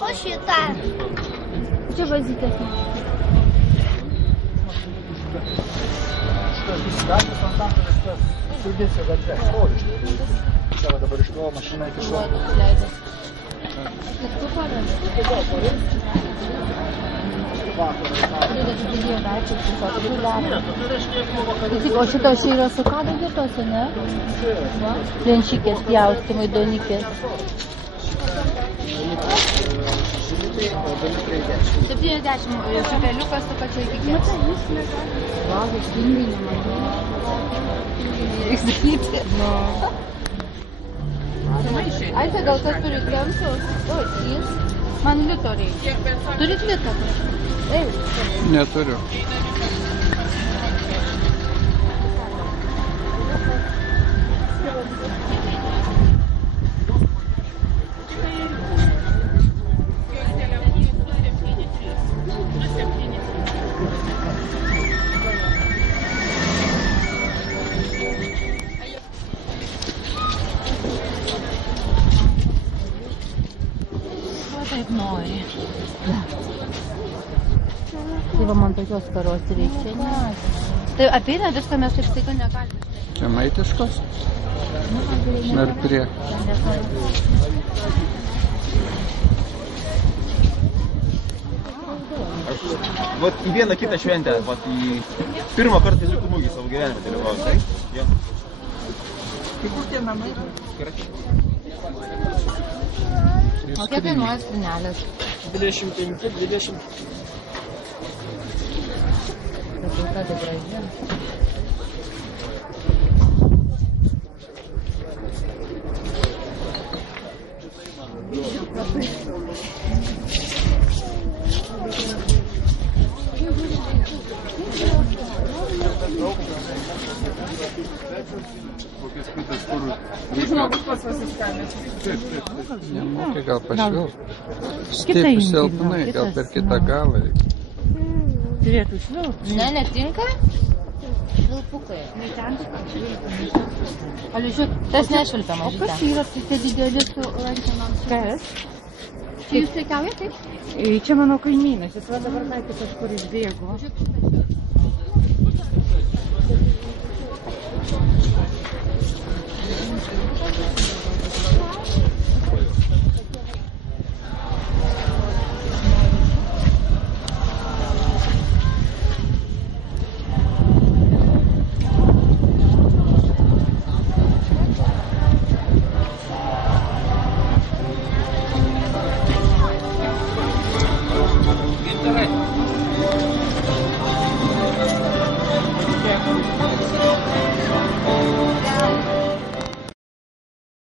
O šitą. Čia vazytės. Šitas gatvės ant tam, kad šitas Sudėsio gatve. Čia va dabar išklovo mašiną iki šono. O šitos čia yra su ką daugiau, ne? Lenčikės, pjaustymai, donikės. 70 šapeliukas su pačiai kikės. Vau, štingai nemažai. Reiks daryti. Ai, tai gal kas turi kremsus? O, trys. Man lito reikia. Turit litą? Ei. Neturiu. Taip nori. Tai va man tokios karos reikia, nes. Tai apeina viską mes taip staiga negalime. Žemaitiškos? Ar prie? Vat į vieną kitą šventę, vat į pirmą kartą Liukų mūgį savo gyvenime dalyvauju, tai? Jo. Kaip bus tie namai? O kiek kainuoja skrynelės? 25, 20. Tai tai graži. Žmogus pats pasiskanęs. Nemokai gal pašvilpt. Stipriai silpnai, gal per kitą galą. Turėtų švilpti. Ne, netinka? Švilpukai. Aliušiuk, tas nešvilpia mažytė. O kas yra tie dideli su rankinams? Kas? Čia jūs prekiaujate? Čia mano kaimynas, jis va dabar taikė kažkur išbėgo.